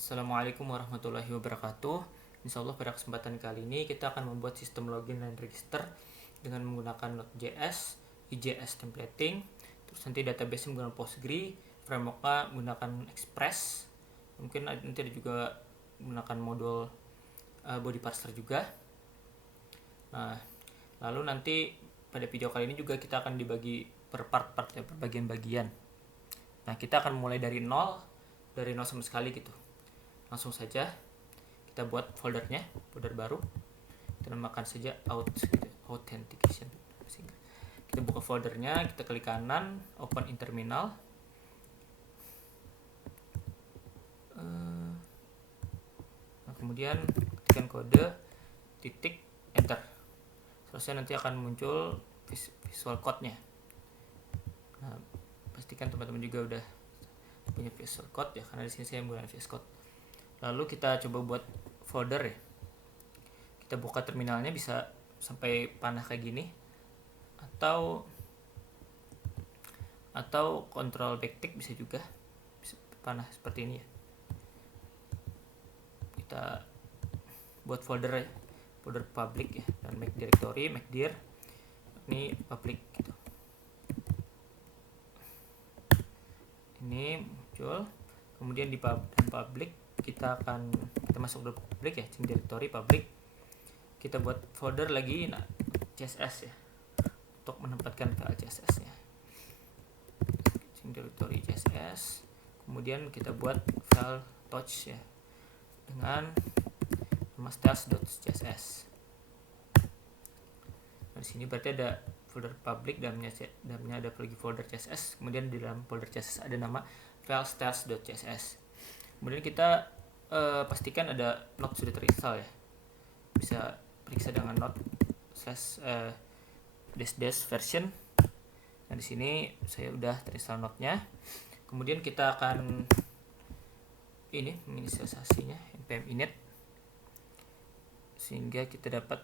Assalamualaikum warahmatullahi wabarakatuh. Insya Allah pada kesempatan kali ini kita akan membuat sistem login dan register dengan menggunakan Node.js, IJS templating, terus nanti database menggunakan Postgre, frameworknya menggunakan Express, mungkin nanti ada juga menggunakan modul body parser juga. Nah, lalu nanti pada video kali ini juga kita akan dibagi per part-part ya, per bagian-bagian. Nah, kita akan mulai dari nol sama sekali gitu. Langsung saja kita buat folder baru, kita namakan saja authentication. Kita buka foldernya, kita klik kanan, open in terminal. Nah, kemudian ketikkan kode titik enter. Selanjutnya nanti akan muncul visual code-nya. Nah, pastikan teman-teman juga udah punya visual code ya, karena di sini saya menggunakan VS Code. Lalu kita coba buat folder ya. Kita buka terminalnya bisa sampai panah kayak gini, atau control backtick bisa juga, bisa panah seperti ini ya. Kita buat folder ya, folder public ya, dan make directory, make dir ini public gitu. Ini muncul, kemudian di public kita masuk ke public ya, directory public. Kita buat folder lagi CSS ya, untuk menempatkan file CSS nya, directory CSS. Kemudian kita buat file touch ya, dengan nama styles.css. Nah, di sini berarti ada folder public, dalamnya ada lagi folder CSS, kemudian di dalam folder CSS ada nama file styles.css. Kemudian kita pastikan ada node sudah terinstall ya, bisa periksa dengan node /dash version. Nah, di sini saya udah terinstall node-nya. Kemudian kita akan menginisialisasinya npm init, sehingga kita dapat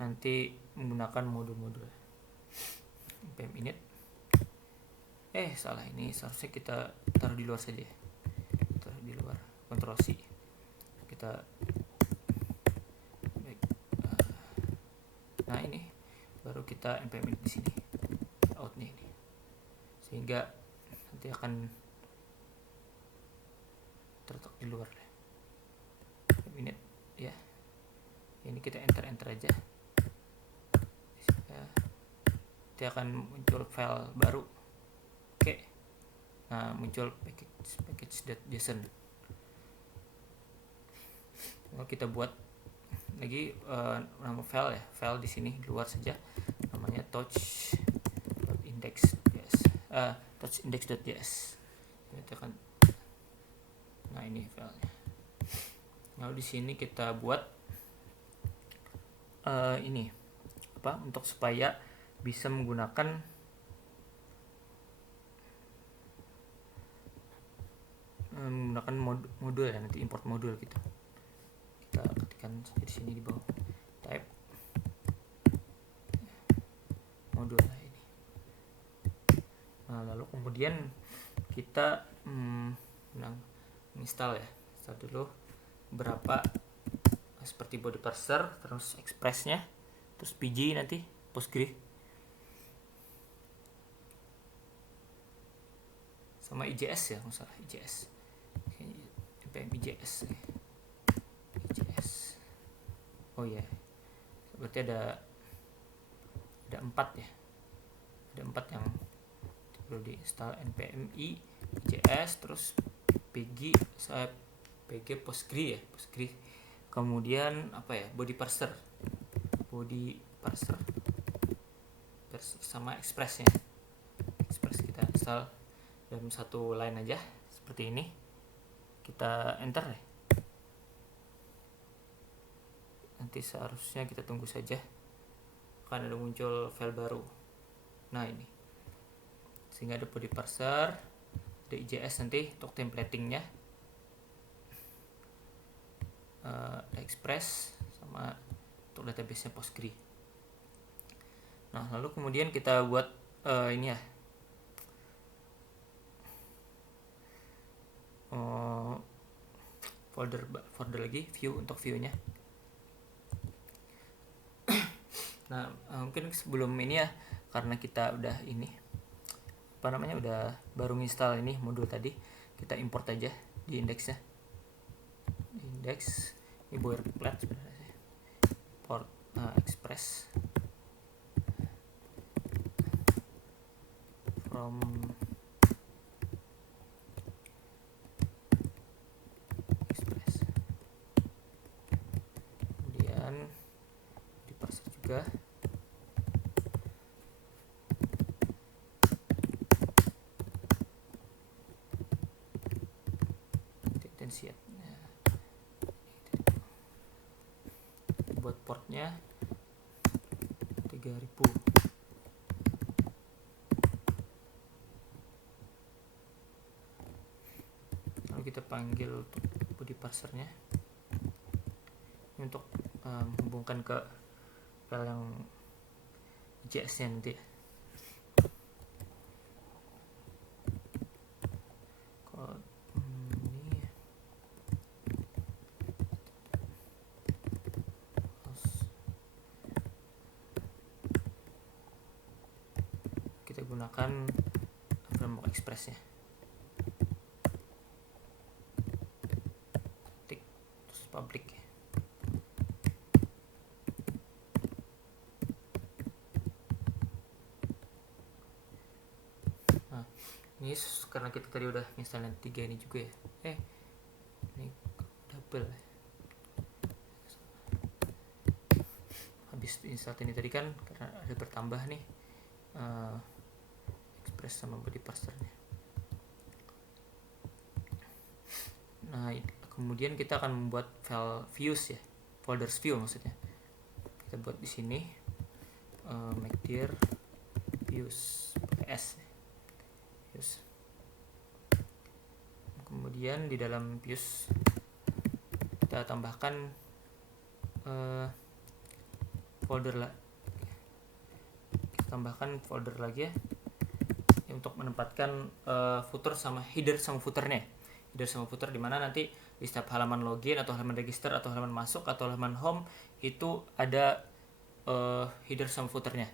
nanti menggunakan modul-modul npm init. Salah, ini seharusnya kita taruh di luar saja, taruh di luar, Ctrl C. Kita nah, ini baru kita npm init di sini, outnya ini, sehingga nanti akan terletak di luar npm init ya. Ini kita enter aja, nanti akan muncul file baru. Oke. Nah, muncul package.json. Lalu kita buat lagi nama file ya, file di sini di luar saja, namanya touchindex.js. Nah, ini filenya. Lalu di sini kita buat untuk supaya bisa menggunakan modul ya, nanti import modul gitu. Kita ketikkan di sini di bawah type modul ini. Nah, lalu kemudian kita install ya, install dulu berapa, seperti body parser, terus expressnya, terus PG, nanti Postgre, sama IJS ya, nggak salah, IJS, npm IJS. Oh ya, berarti ada 4 ya, ada 4 yang perlu diinstal, npm IJS, terus PG Postgre ya, Postgre. Kemudian body parser sama expressnya. Express kita install dalam satu line aja seperti ini. Kita enter ya. Nanti seharusnya kita tunggu saja, akan ada muncul file baru. Nah, ini, sehingga ada body parser, ada IJS nanti untuk templatingnya, ada Express, sama untuk database-nya Postgre. Nah, lalu kemudian kita buat ini ya, folder lagi view untuk viewnya. Nah, mungkin sebelum ini ya, karena kita udah udah baru install ini modul tadi, kita import aja di indeksnya. Index ini boilerplate sebenarnya, port express from express, kemudian di parser juga. Buat portnya 3000. Lalu kita panggil untuk body parsernya untuk menghubungkan ke file yang JS nya nanti. Kita gunakan framework express-nya. Terus public. Nah, ini karena kita tadi udah install 3 ini juga ya. Ini double. Habis install ini tadi kan karena ada bertambah nih express sama body parsernya. Nah, kemudian kita akan membuat file views ya, folders view maksudnya. Kita buat di sini make dir views pakai s. Views. Kemudian di dalam views kita tambahkan folder lah. Kita tambahkan folder lagi ya, untuk menempatkan footer sama header sama footernya. Header sama footer dimana nanti di setiap halaman login atau halaman register atau halaman masuk atau halaman home itu ada header sama footernya.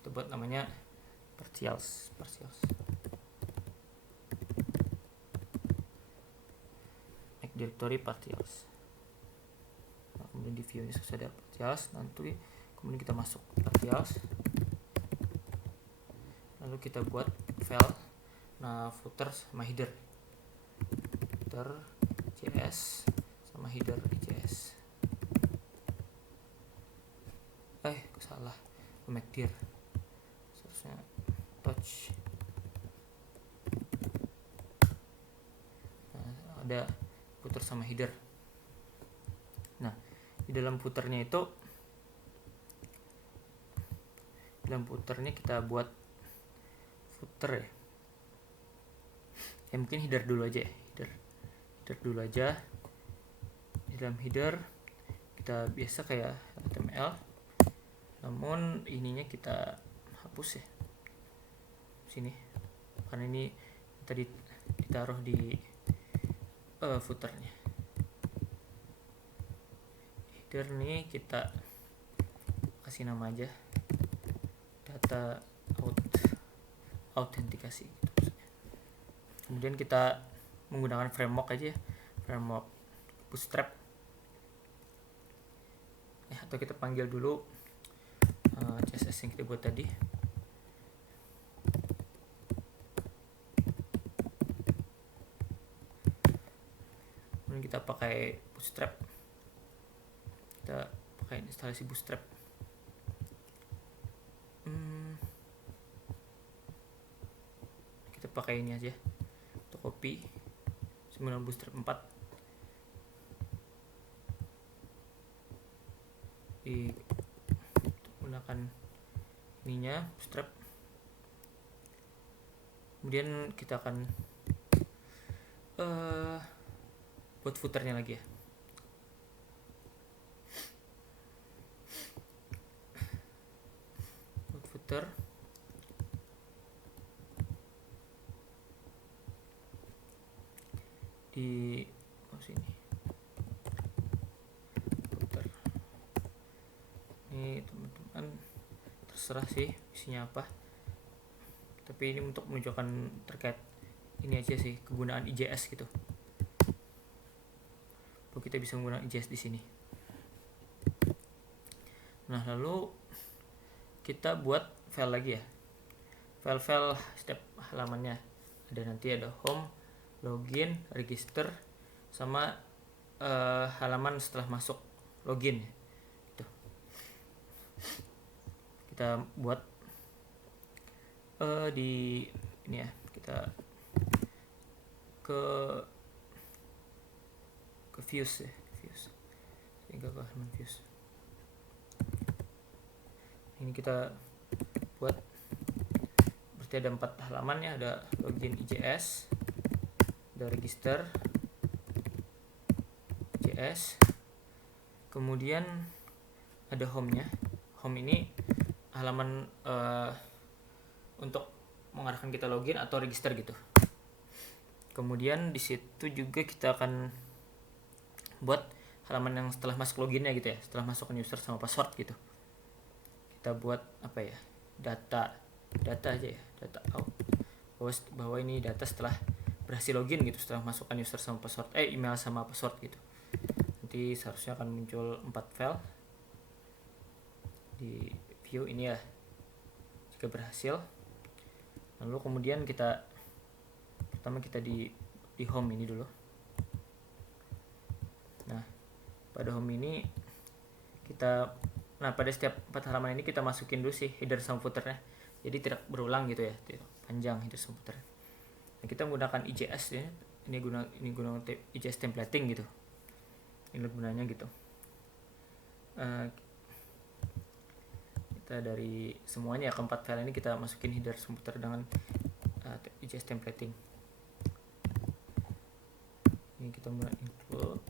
Kita buat namanya partials. Make directory partials. Nah, kemudian di view ini sudah ada partials, nanti kemudian kita masuk partials, lalu kita buat file footer sama header JS sama header JS. Salah, make dir seharusnya touch. Nah, ada footer sama header. Nah, di dalam footernya kita buat footer ya. Mungkin header dulu aja ya. Header dulu aja. Di dalam header kita biasa kayak HTML, namun ininya kita hapus ya sini karena ini tadi ditaruh di footernya. Header nih kita kasih nama aja data autentikasi gitu. Kemudian kita menggunakan framework aja ya, framework Bootstrap atau kita panggil dulu CSS yang kita buat tadi. Kemudian kita pakai Bootstrap, kita pakai instalasi Bootstrap. Kita pakai ini aja untuk copy 9 Bootstrap 4 gunakan ininya Bootstrap. Kemudian kita akan buat footernya lagi ya. Buat footer. di sini. Footer. Ini teman-teman terserah sih isinya apa. Tapi ini untuk menunjukkan terkait ini aja sih, kegunaan IJS gitu. Bahwa kita bisa menggunakan IJS di sini. Nah, lalu kita buat file lagi ya. File-file setiap halamannya ada, nanti ada home, login, register, sama halaman setelah masuk login gitu. Kita buat di ini ya, kita ke views ya, views, sehingga ke halaman views. Ini kita buat berarti ada 4 halaman ya, ada login IJS, ada register IJS, kemudian ada home-nya. Home ini halaman untuk mengarahkan kita login atau register gitu. Kemudian di situ juga kita akan buat halaman yang setelah masuk loginnya gitu ya, setelah masukkan user sama password gitu. Kita buat apa ya, data aja ya, data out, bahwa ini data setelah berhasil login gitu, setelah masukkan user sama password, email sama password gitu. Nanti seharusnya akan muncul 4 file di view ini ya jika berhasil. Lalu kemudian pertama kita di home ini dulu. Nah, pada home ini pada setiap 4 halaman ini kita masukin dulu sih header sama footernya, jadi tidak berulang gitu ya, tidak panjang header sama footer. Nah, kita menggunakan IJS ya, ini guna IJS templating gitu, ini gunanya gitu. Kita dari semuanya keempat file ini kita masukin header sama footer dengan IJS templating. Ini kita mulai include,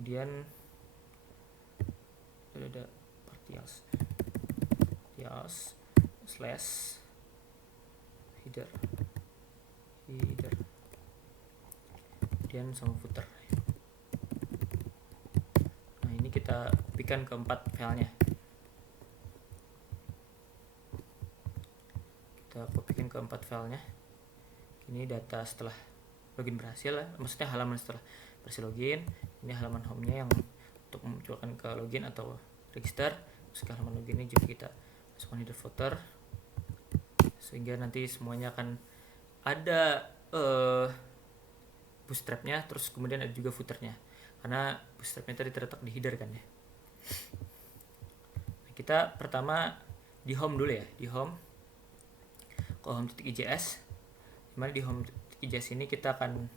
kemudian ada partials slash header kemudian sama footer. Nah, ini kita kopikan ke 4 filenya. Kita kopikan ke 4 filenya. Ini data setelah login berhasil ya, maksudnya halaman setelah berhasil login. Ini halaman home-nya yang untuk memunculkan ke login atau register. Terus ke halaman login ini juga kita masukkan header footer, sehingga nanti semuanya akan ada bootstrapnya, terus kemudian ada juga footernya, karena bootstrapnya tadi terletak di header kan ya. Nah, kita pertama di home dulu ya, di home ke home.ijs, dimana di home.ijs ini kita akan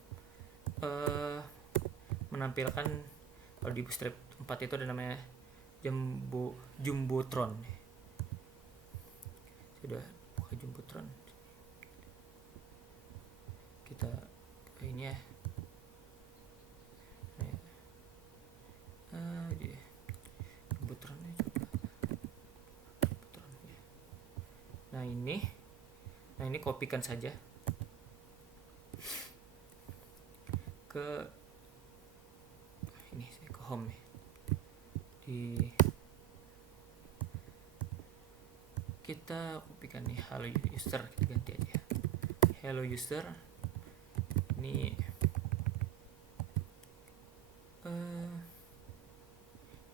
menampilkan, kalau di bootstrap 4 itu ada namanya Jumbotron. Sudah buka Jumbotron, kita ini ya, Jumbotronnya coba. Nah ini kopikan saja ke ini, saya ke home nih. Kita kopikan nih hello user, kita ganti aja hello user. Ini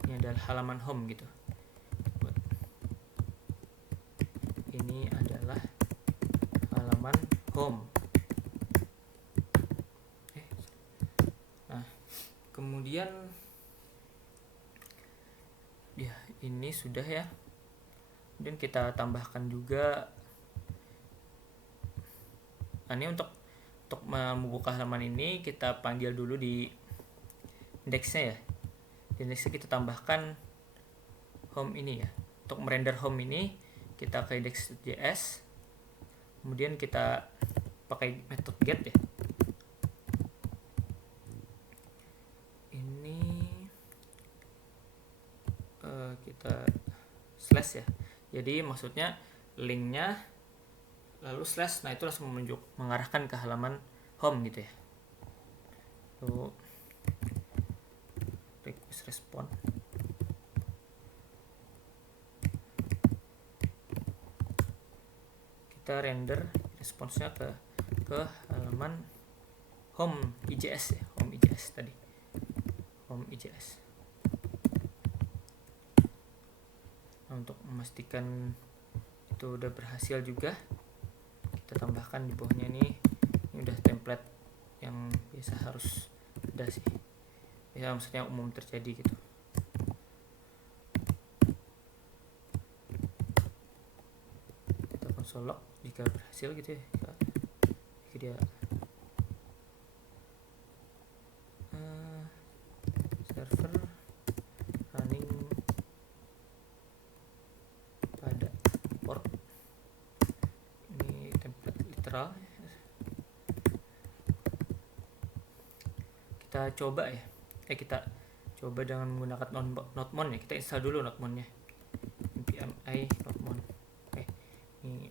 ini adalah halaman home gitu. Ini adalah halaman home. Nah, kemudian ya ini sudah ya. Kemudian kita tambahkan juga, ini untuk membuka halaman ini kita panggil dulu di indeksnya ya. Di indeksnya kita tambahkan home ini ya. Untuk merender home ini kita ke index.js, kemudian kita pakai metode get ya. Ini kita slash ya. Jadi maksudnya linknya lalu slash, nah itu langsung mengarahkan ke halaman home gitu ya. Lalu request respon, kita render responsnya ke halaman home IJS ya, home IJS tadi, home IJS. Nah, untuk memastikan itu udah berhasil juga, kita tambahkan di bawahnya ini udah template yang biasa harus ada sih ya, maksudnya umum terjadi gitu. Kita console log jika berhasil gitu ya, jika dia server running pada port ini template literal. Kita coba ya, kita coba dengan menggunakan nodemon ya. Kita install dulu nodemon-nya, npm i nodemon. Oke, ini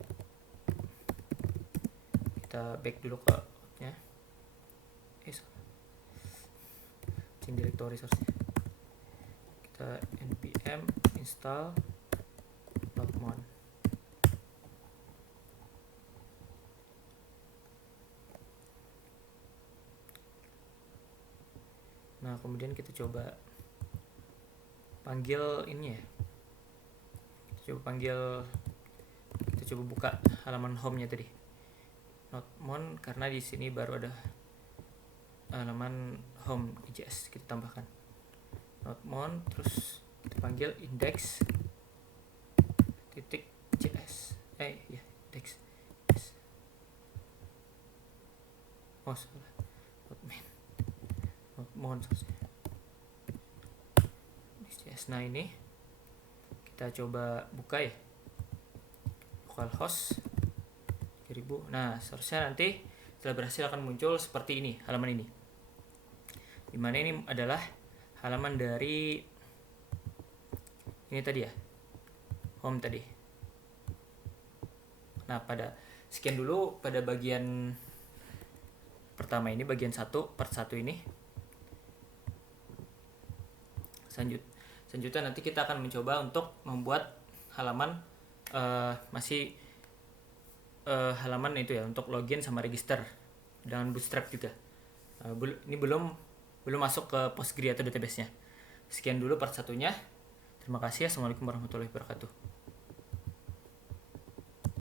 kita back dulu ke nya, change directory source-nya. Kita npm install nodemon. Nah, kemudian kita coba panggil ini ya. Kita coba buka halaman home-nya tadi. Nodemon, karena di sini baru ada halaman home IJS, kita tambahkan nodemon, terus kita panggil index titik js index yes. Oh salah, nodemon js. Nah ini kita coba buka ya, localhost 3000. Nah seharusnya nanti setelah berhasil akan muncul seperti ini, halaman ini, dimana ini adalah halaman dari ini tadi ya, home tadi. Nah pada sekian dulu pada bagian pertama ini, bagian 1 part 1 ini. Selanjutnya nanti kita akan mencoba untuk membuat halaman halaman itu ya, untuk login sama register dengan Bootstrap juga. Ini belum masuk ke Postgre atau database-nya. Sekian dulu part 1-nya. Terima kasih. Assalamualaikum warahmatullahi wabarakatuh.